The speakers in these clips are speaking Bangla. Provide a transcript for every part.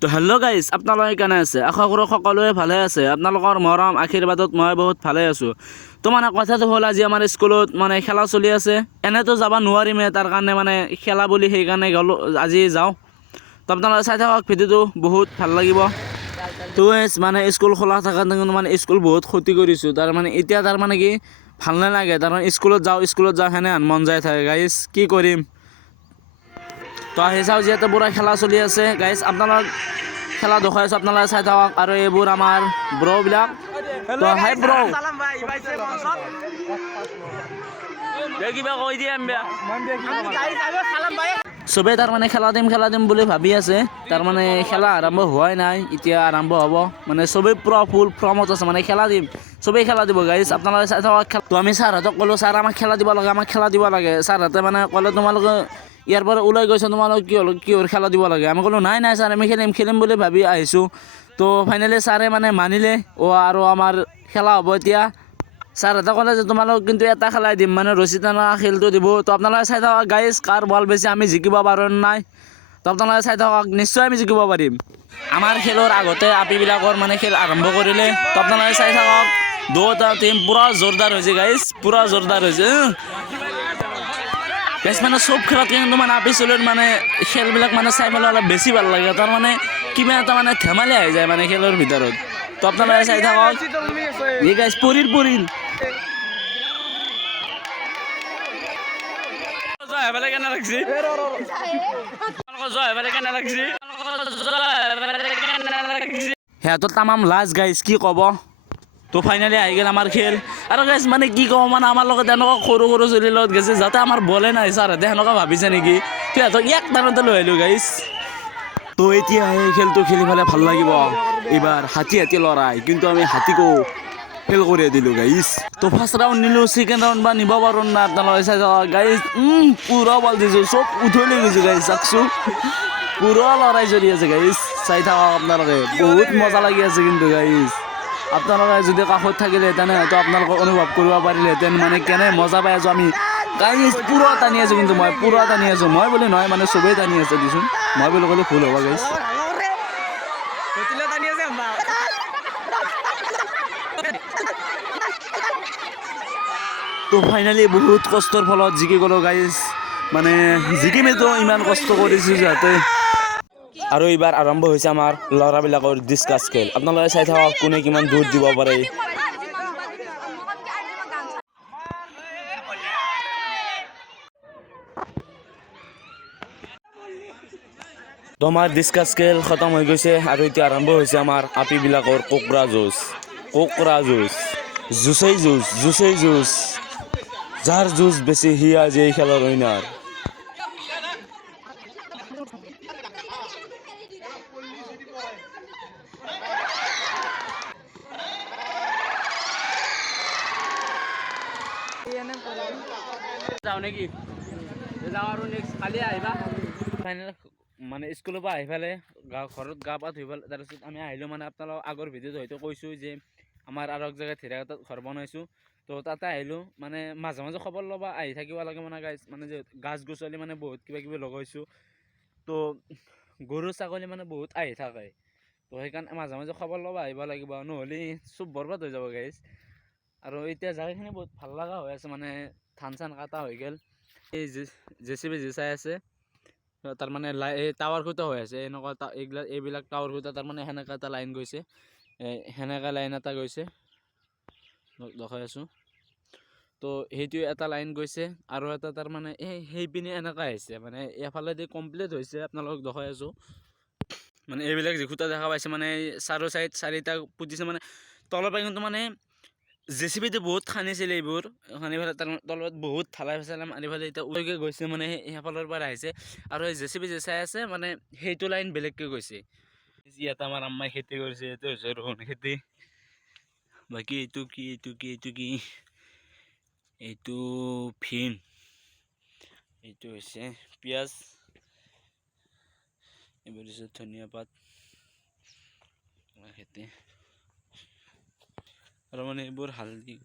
তো হেল্ল' গাইজ আপোনালোকে কেনে আছে? আশা কৰোঁ সকলোৱে ভালে আছে। আপোনালোকৰ মৰম, আশীৰ্বাদত মই বহুত ভালে আছোঁ। তো মানে কথাটো হ'ল, আজি আমাৰ স্কুলত মানে খেলা চলি আছে। এনেতো যাব নোৱাৰিমেই তাৰ কাৰণে মানে খেলা বুলি সেইকাৰণে গ'লোঁ, আজি যাওঁ। তো আপোনালোকে চাই থাকক, ভিডিঅ'টো বহুত ভালো লাগিব। তো মানে স্কুল খোলা থকাত মানে স্কুল বহুত ক্ষতি কৰিছোঁ। তাৰ মানে এতিয়া তাৰ মানে কি, ভালো নালাগে। তাৰ মানে স্কুলত যাওঁ স্কুলত যাওঁ, সেনে হেন মন যায় থাকে। গাইজ কি কৰিম? তো আহি চাওঁ যিহেতু পুৰা খেলা চলি আছে। গাইজ আপোনালোক খেলা দেখুৱাই আছোঁ আপোনালোকে চাই থাকক। আৰু এইবোৰ আমাৰ ব্ৰ'বিলাক তো হাই ব্ৰ' কিবা কৈ দিয়ে চবেই তাৰমানে খেলা দিম খেলা দিম বুলি ভাবি আছে। তাৰমানে খেলা আৰম্ভ হোৱাই নাই এতিয়া আৰম্ভ হ'ব। মানে চবেই পূৰা ফুল ফৰ্মত আছে মানে খেলা দিম। চবেই খেলা দিব গাইজ আপোনালোকে চাই থাকক তো আমি ছাৰহঁতক ক'লোঁ ছাৰ আমাক খেলা দিব লাগে আমাক খেলা দিব লাগে। ছাৰহঁতে মানে ক'লে তোমালোকে ইয়াৰ পৰা ওলাই গৈছে, তোমালোক কি হ'ল কিহৰ খেলা দিব লাগে? আমি ক'লোঁ, নাই নাই, ছাৰ, আমি খেলিম খেলিম বুলি ভাবি আহিছোঁ। তো ফাইনেলি ছাৰে মানে মানিলে, অ' আৰু আমাৰ খেলা হ'ব এতিয়া। ছাৰহঁতে ক'লে যে তোমালোক কিন্তু এটা খেলাই দিম মানে ৰছী টানা খেলটো দিব। তো আপোনালোকে চাই থাকক গাইজ কাৰ বল বেছি আমি জিকিব পাৰোঁ নাই? তো আপোনালোকে চাই থাকক, নিশ্চয় আমি জিকিব পাৰিম। আমাৰ খেলৰ আগতে আপিবিলাকৰ মানে খেল আৰম্ভ কৰিলে, তো আপোনালোকে চাই থাকক দুটা টিম পূৰা জোৰদাৰ হৈছে গাইজ পূৰা জোৰদাৰ হৈছে মানে চব খেলত কিন্তু মানে আপি মানে খেলবিলাক মানে চাই পেলাই অলপ বেছি ভালো লাগে, তাৰ মানে কিবা এটা মানে ধেমালি আহি যায় মানে খেলৰ ভিতৰত। তো আপোনালোকে চাই থাকক। এই গাইজ পৰিল পৰিল। সিহঁতৰ তামাম লাজ গাইজ কি ক'ব? তো ফাইনেলি আহি গ'ল আমাৰ খেল। আৰু গাইজ মানে কি ক'ব মানে আমাৰ লগত এনেকুৱা সৰু সৰু চলিৰ লগত গৈছে যাতে আমাৰ বলে নাই ছাৰহঁতে সেনেকুৱা ভাবিছে নেকি? সিহঁতক এক টানতে লৈ আহিলোঁ গাইজ তো এতিয়া এই খেলটো খেলি পেলাই ভালো লাগিব। এইবাৰ হাতী হাতী লৰাই কিন্তু আমি হাতীকো ফেল কৰি দিলোঁ গাইজ তো ফাৰ্ষ্ট ৰাউণ্ড নিলোঁ ছেকেণ্ড ৰাউণ্ড বা নিব পাৰোঁ না আপোনালোকে চাই থাকক গাইজ পুৰা বল দিছোঁ চব উঠৈ লৈ গৈছোঁ গাইজ চাওকচোন। পুৰা লৰাই চলি আছে গাইজ চাই থাকক আপোনালোকে বহুত মজা লাগি আছে কিন্তু গাইজ আপোনালোকে যদি কাষত থাকিলেহেঁতেন হয়তো আপোনালোকে অনুভৱ কৰিব পাৰিলেহেঁতেন মানে কেনে মজা পাই আছোঁ আমি। গাইজ পুৰা টানি আছোঁ কিন্তু মই, পুৰা টানি আছোঁ। মই বুলি নহয় মানে চবেই টানি আছে দিচোন। মই বুলি ক'লে ভুল হ'ব গাইজ তো ফাইনেলি বহুত কষ্টৰ ফলত জিকি গ'লোঁ গাইজ মানে জিকিমেতো ইমান কষ্ট কৰিছোঁ যাতে আৰু এইবাৰ আৰম্ভ হৈছে আমাৰ ল'ৰাবিলাকৰ ডিছকাছ খেল। আপোনালোকে চাই থাকক কোনে কিমান দূৰ দিব পাৰে। তো আমাৰ ডিছকাছ খেল খতম হৈ গৈছে আৰু এতিয়া আৰম্ভ হৈছে আমাৰ আপিবিলাকৰ কোকৰা যুঁজ। কোকৰা যুঁজ। জুচেই যুঁজ জুচেই যুঁজ। যাৰ যুঁজ বেছি সি আজি এই খেলৰ উইনাৰ যাওঁ নেকি যাওঁ আৰু নেক্সট কালি আহিবা। ফাইনেল মানে স্কুলৰ পৰা আহি পেলাই গা ঘৰত গা পা ধুই পেলাই তাৰপিছত আমি আহিলোঁ মানে আপোনালোক আগৰ ভিডিঅ'ত হয়তো কৈছোঁ যে আমাৰ আৰু এক জেগাত হিৰাঘাটত ঘৰ বনাইছোঁ। তো তাতে আহিলোঁ মানে মাজে মাজে খবৰ ল'বা আহি থাকিব লাগে মানে গাইজ মানে যে গাছ গছলি মানে বহুত কিবা কিবি লগাইছোঁ। তো গৰু ছাগলী মানে বহুত আহি থাকে। তো সেইকাৰণে মাজে মাজে খবৰ ল'বা, আহিব লাগিব। নহ'লে চব বৰবাদ হৈ যাব গাইজ আৰু এতিয়া জেগাখিনি বহুত ভালো লগা হৈ আছে মানে ধান চান কাটা হৈ গ'ল। এই জে চি বি যি চাই আছে। তাৰমানে লাই, এই টাৱাৰ খুটা হৈ আছে। এনেকুৱা এইবিলাক এইবিলাক টাৱাৰ খুটা তাৰমানে সেনেকা এটা লাইন গৈছে। এই সেনেকা লাইন এটা গৈছে। দেখাই আছোঁ। তো সেইটো এটা লাইন গৈছে আৰু এটা তাৰমানে এই সেইপিনে এনেকুৱা আহিছে। মানে এফালেদি কমপ্লিট হৈছে, আপোনালোকক দেখাই আছোঁ। মানে এইবিলাক যি খুটা দেখা পাইছে মানে চাৰো চাইড চাৰিটা পুতিছে মানে তলৰ পৰা কিন্তু মানে জে চি বিটো বহুত খান্দিছিলে এইবোৰ। খান্দি পেলাই তাৰ তলত বহুত ঢালাই চালাই মাৰি পেলাই এতিয়া ওলৈকে গৈছে মানে সেই সেইফালৰ পৰা আহিছে। আৰু এই জে চি বি যে চাই আছে মানে সেইটো লাইন বেলেগকৈ গৈছে। ইয়াত আমাৰ আম্মাই খেতি কৰিছে, এইটো হৈছে ৰোহন খেতি। বাকী এইটো কি এইটো কি এইটো কি? এইটো ভিন এইটো হৈছে পিঁয়াজ। এইবোৰ হৈছে ধনিয়া পাত। খেতি আৰু মানে এইবোৰ হালধি।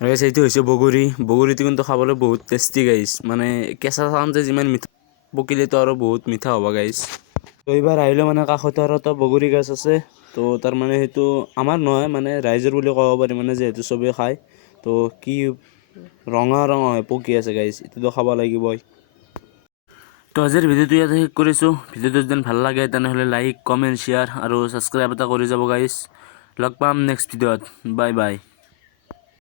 গাইছ এইটো হৈছে বগৰী। বগৰীটো কিন্তু খাবলৈ বহুত টেষ্টি গাইছ মানে কেঁচা চাওঁতে যিমান মিঠা পকিলেতো আৰু বহুত মিঠা হ'ব গাইজ তো এইবাৰ আহিলোঁ মানে কাষতে আৰু এটা বগৰী গছ আছে। তো তাৰমানে সেইটো আমাৰ নহয় মানে ৰাইজৰ বুলি ক'ব পাৰি মানে যিহেতু চবেই খায়। তো কি ৰঙা ৰঙা হৈ পকি আছে গাইজ এইটোতো খাব লাগিবই। তো আজিৰ ভিডিঅ'টো ইয়াতে শেষ কৰিছোঁ। ভিডিঅ'টো যদি ভালো লাগে তেনেহ'লে লাইক কমেণ্ট শ্বেয়াৰ আৰু ছাবস্ক্ৰাইব এটা কৰি যাব গাইজ লগ পাম নেক্সট ভিডিঅ'ত বাই বাই